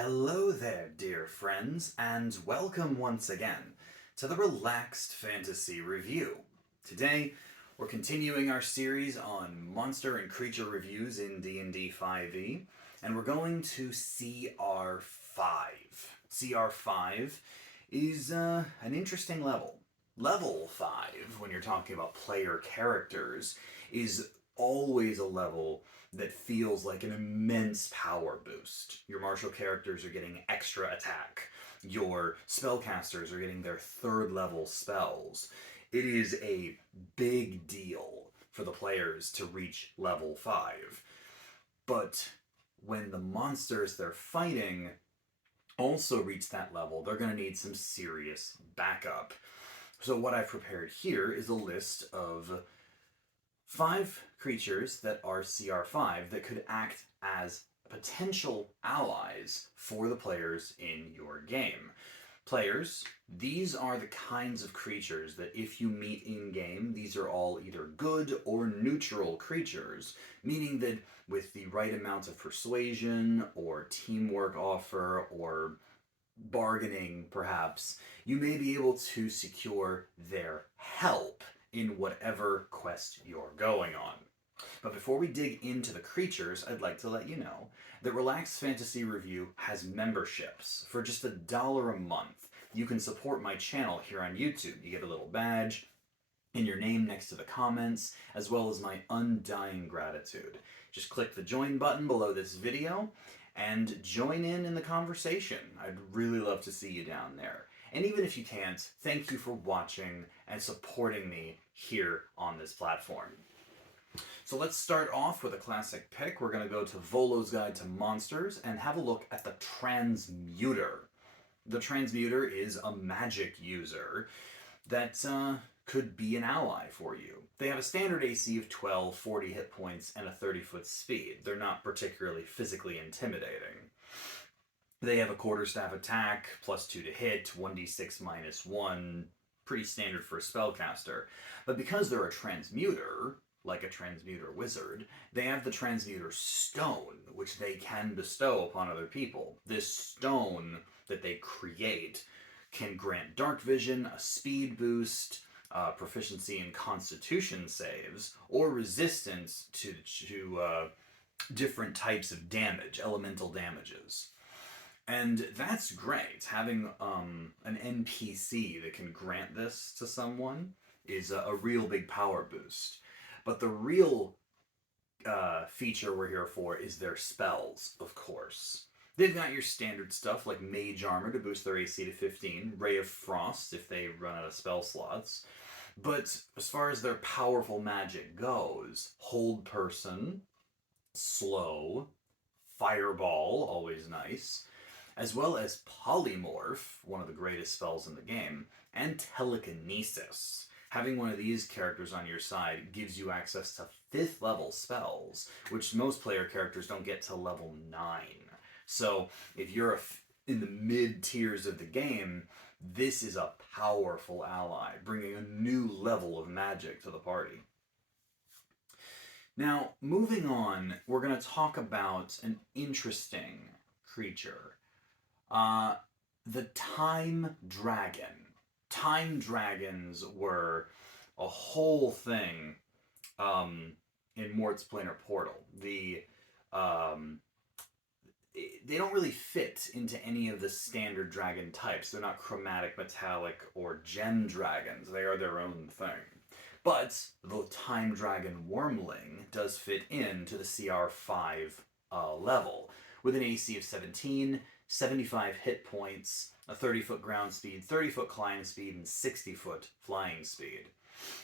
Hello there, dear friends, and welcome once again to the Relaxed Fantasy Review. Today, we're continuing our series on monster and creature reviews in D&D 5e, and we're going to CR-5. CR-5 is an interesting level. Level 5, when you're talking about player characters, is always a level that feels like an immense power boost. Your martial characters are getting extra attack. Your spellcasters are getting their third level spells. It is a big deal for the players to reach level 5. But when the monsters they're fighting also reach that level, they're going to need some serious backup. So what I've prepared here is a list of 5 creatures that are CR5 that could act as potential allies for the players in your game. Players, these are the kinds of creatures that if you meet in game, these are all either good or neutral creatures, meaning that with the right amount of persuasion or teamwork offer or bargaining perhaps, you may be able to secure their help in whatever quest you're going on. But before we dig into the creatures, I'd like to let you know that Relaxed Fantasy Review has memberships. For just $1 a month, you can support my channel here on YouTube. You get a little badge and your name next to the comments, as well as my undying gratitude. Just click the join button below this video and join in the conversation. I'd really love to see you down there. And even if you can't, thank you for watching and supporting me here on this platform. So let's start off with a classic pick. We're going to go to Volo's Guide to Monsters and have a look at the Transmuter. The Transmuter is a magic user that could be an ally for you. They have a standard AC of 12, 40 hit points, and a 30-foot speed. They're not particularly physically intimidating. They have a quarterstaff attack, +2 to hit, 1d6 -1, pretty standard for a spellcaster. But because they're a transmuter, like a transmuter wizard, they have the transmuter stone, which they can bestow upon other people. This stone that they create can grant dark vision, a speed boost, proficiency in constitution saves, or resistance to different types of damage, elemental damages. And that's great. Having an NPC that can grant this to someone is a real big power boost. But the real feature we're here for is their spells, of course. They've got your standard stuff like Mage Armor to boost their AC to 15, Ray of Frost if they run out of spell slots. But as far as their powerful magic goes, Hold Person, Slow, Fireball, always nice, as well as Polymorph, one of the greatest spells in the game, and Telekinesis. Having one of these characters on your side gives you access to 5th level spells, which most player characters don't get to level 9. So if you're in the mid tiers of the game, this is a powerful ally, bringing a new level of magic to the party. Now, moving on, we're going to talk about an interesting creature. The Time Dragon. Time Dragons were a whole thing in Mort's Planar Portal. They don't really fit into any of the standard dragon types. They're not chromatic, metallic, or gem dragons. They are their own thing. But the Time Dragon Wormling does fit into the CR5 level, with an AC of 17, 75 hit points, a 30-foot ground speed, 30-foot climb speed, and 60-foot flying speed.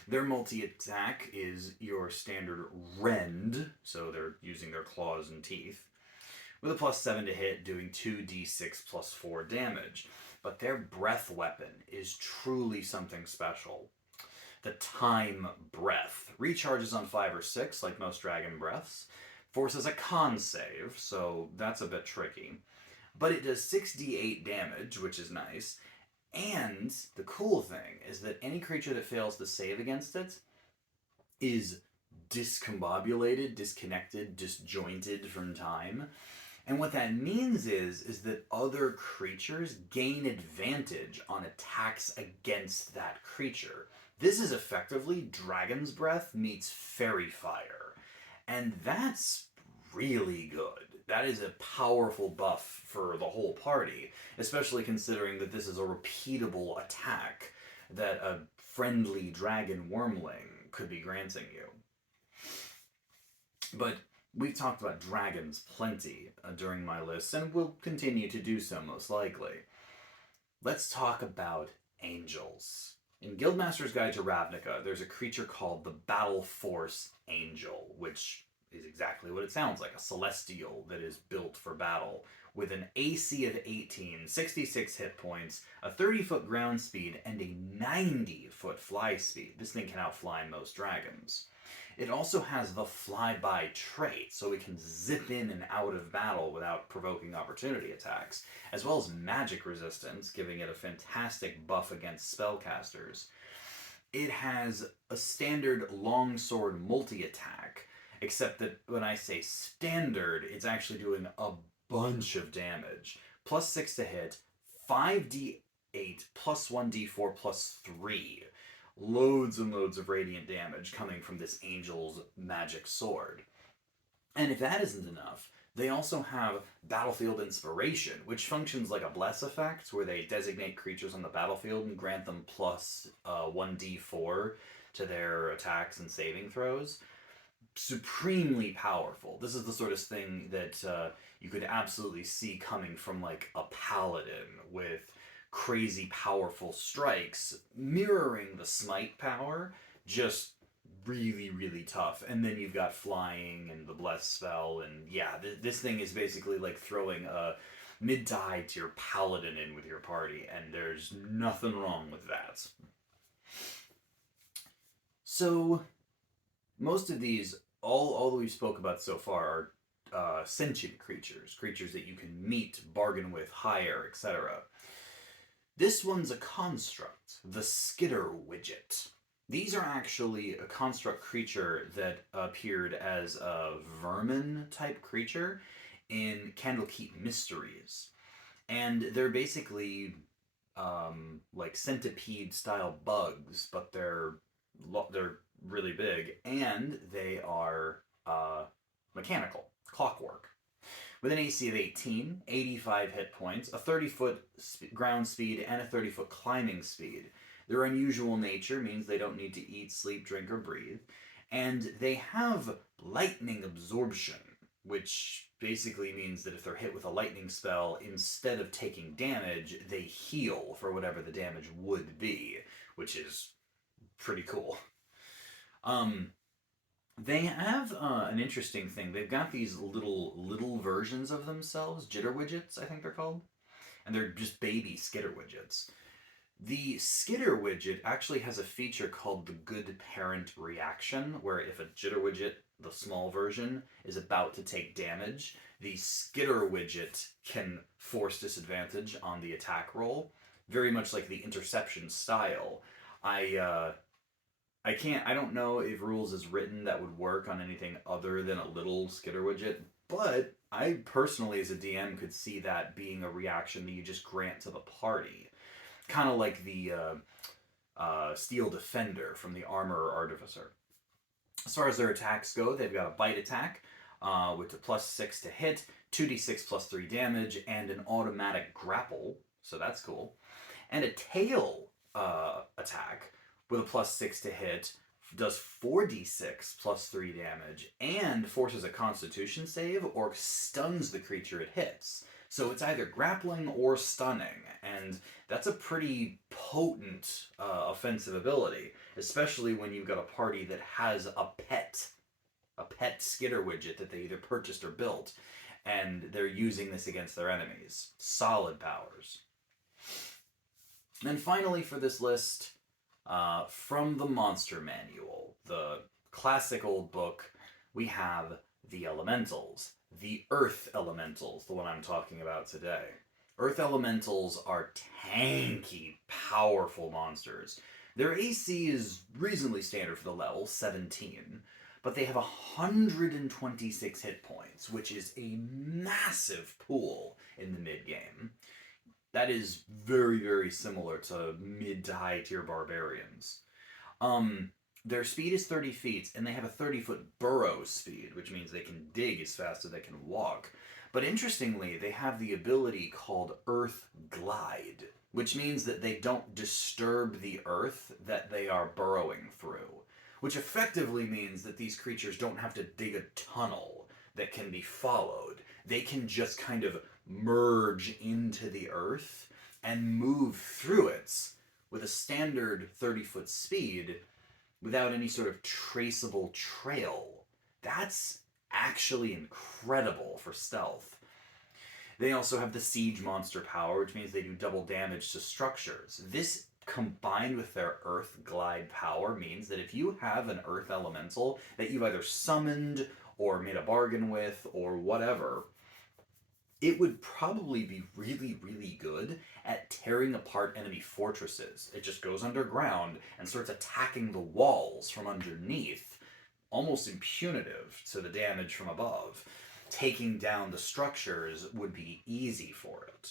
Their multi-attack is your standard rend, so they're using their claws and teeth, with a +7 to hit, doing 2d6 +4 damage. But their breath weapon is truly something special. The Time Breath recharges on 5 or 6, like most dragon breaths, forces a con save, so that's a bit tricky. But it does 6d8 damage, which is nice, and the cool thing is that any creature that fails to save against it is discombobulated, disconnected, disjointed from time, And what that means is that other creatures gain advantage on attacks against that creature. This is effectively Dragon's Breath meets Fairy Fire. And that's really good. That is a powerful buff for the whole party, especially considering that this is a repeatable attack that a friendly dragon wormling could be granting you. But we've talked about dragons plenty during my list, and will continue to do so most likely. Let's talk about angels. In Guildmaster's Guide to Ravnica, there's a creature called the Battle Force Angel, which is exactly what it sounds like, a celestial that is built for battle, with an AC of 18, 66 hit points, a 30-foot ground speed, and a 90-foot fly speed. This thing can outfly most dragons. It also has the flyby trait, so it can zip in and out of battle without provoking opportunity attacks, as well as magic resistance, giving it a fantastic buff against spellcasters. It has a standard longsword multi-attack, except that when I say standard, it's actually doing a bunch of damage. Plus 6 to hit, 5d8, plus 1d4, plus 3. Loads and loads of radiant damage coming from this angel's magic sword. And if that isn't enough, they also have Battlefield Inspiration, which functions like a bless effect, where they designate creatures on the battlefield and grant them plus 1d4 to their attacks and saving throws. Supremely powerful. This is the sort of thing that you could absolutely see coming from like a paladin with crazy powerful strikes, mirroring the smite power, just really, really tough. And then you've got flying and the bless spell, and yeah, this thing is basically like throwing a mid-to-high tier paladin in with your party, and there's nothing wrong with that. So, most of these, all that we spoke about so far are sentient creatures that you can meet, bargain with, hire, etc. This one's a construct, the Skitter Widget. These are actually a construct creature that appeared as a vermin-type creature in Candlekeep Mysteries. And they're basically like centipede-style bugs, but they're really big, and they are mechanical, clockwork. With an AC of 18, 85 hit points, a 30-foot ground speed, and a 30-foot climbing speed. Their unusual nature means they don't need to eat, sleep, drink, or breathe. And they have lightning absorption, which basically means that if they're hit with a lightning spell, instead of taking damage, they heal for whatever the damage would be, which is pretty cool. They have an interesting thing. They've got these little versions of themselves, jitter widgets, I think they're called, and they're just baby skitter widgets. The skitter widget actually has a feature called the good parent reaction, where if a jitter widget, the small version, is about to take damage, the skitter widget can force disadvantage on the attack roll, very much like the interception style. I don't know if rules is written that would work on anything other than a little skitter widget, but I personally as a DM could see that being a reaction that you just grant to the party. Kind of like the Steel Defender from the Armorer Artificer. As far as their attacks go, they've got a bite attack with a plus 6 to hit, 2d6 plus 3 damage, and an automatic grapple, so that's cool. And a tail attack with a plus 6 to hit, does 4d6 plus 3 damage, and forces a constitution save or stuns the creature it hits. So it's either grappling or stunning, and that's a pretty potent offensive ability, especially when you've got a party that has a pet skitter widget that they either purchased or built, and they're using this against their enemies. Solid powers. And finally for this list, from the Monster Manual, the classic old book, we have the Elementals. The Earth Elementals, the one I'm talking about today. Earth Elementals are tanky, powerful monsters. Their AC is reasonably standard for the level, 17, but they have 126 hit points, which is a massive pool in the mid-game. That is very, very similar to mid to high tier barbarians. Their speed is 30 feet, and they have a 30-foot burrow speed, which means they can dig as fast as they can walk. But interestingly, they have the ability called Earth Glide, which means that they don't disturb the earth that they are burrowing through, which effectively means that these creatures don't have to dig a tunnel that can be followed. They can just kind of merge into the earth and move through it with a standard 30-foot speed without any sort of traceable trail. That's actually incredible for stealth. They also have the siege monster power, which means they do double damage to structures. This, combined with their Earth Glide power, means that if you have an Earth Elemental that you've either summoned or made a bargain with or whatever, it would probably be really, really good at tearing apart enemy fortresses. It just goes underground and starts attacking the walls from underneath, almost impunitive to the damage from above. Taking down the structures would be easy for it,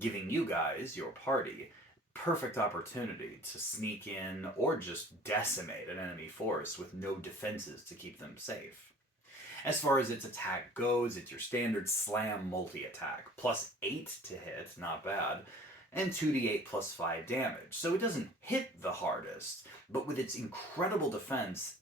giving you guys, your party, perfect opportunity to sneak in or just decimate an enemy force with no defenses to keep them safe. As far as its attack goes, it's your standard slam multi-attack. Plus 8 to hit, not bad, and 2d8 plus 5 damage. So it doesn't hit the hardest, but with its incredible defense,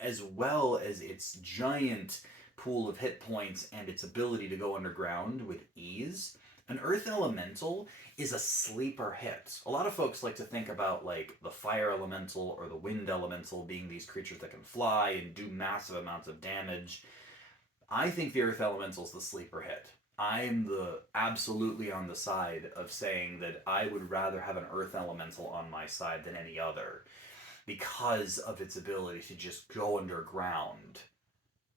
as well as its giant pool of hit points and its ability to go underground with ease, an Earth Elemental is a sleeper hit. A lot of folks like to think about like the Fire Elemental or the Wind Elemental being these creatures that can fly and do massive amounts of damage. I think the Earth Elemental is the sleeper hit. I'm absolutely on the side of saying that I would rather have an Earth Elemental on my side than any other, because of its ability to just go underground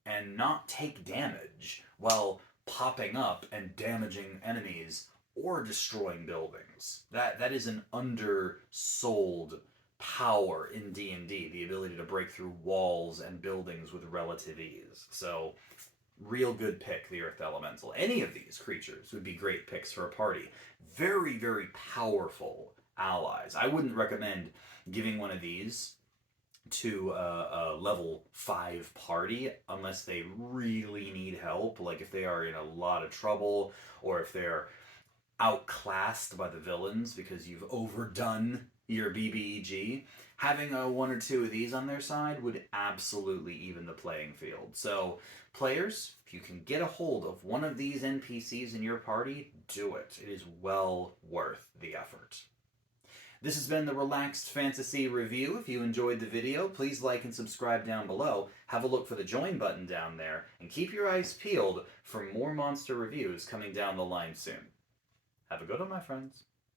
and not take damage while popping up and damaging enemies or destroying buildings. That is an undersold power in D&D, the ability to break through walls and buildings with relative ease. So, real good pick, the Earth Elemental. Any of these creatures would be great picks for a party. Very, very powerful allies. I wouldn't recommend giving one of these to a level 5 party unless they really need help, like if they are in a lot of trouble or if they're outclassed by the villains because you've overdone your BBEG. Having one or two of these on their side would absolutely even the playing field. So players, if you can get a hold of one of these NPCs in your party, do it. It is well worth the effort. This has been the Relaxed Fantasy Review. If you enjoyed the video, please like and subscribe down below. Have a look for the join button down there, and keep your eyes peeled for more monster reviews coming down the line soon. Have a good one, my friends.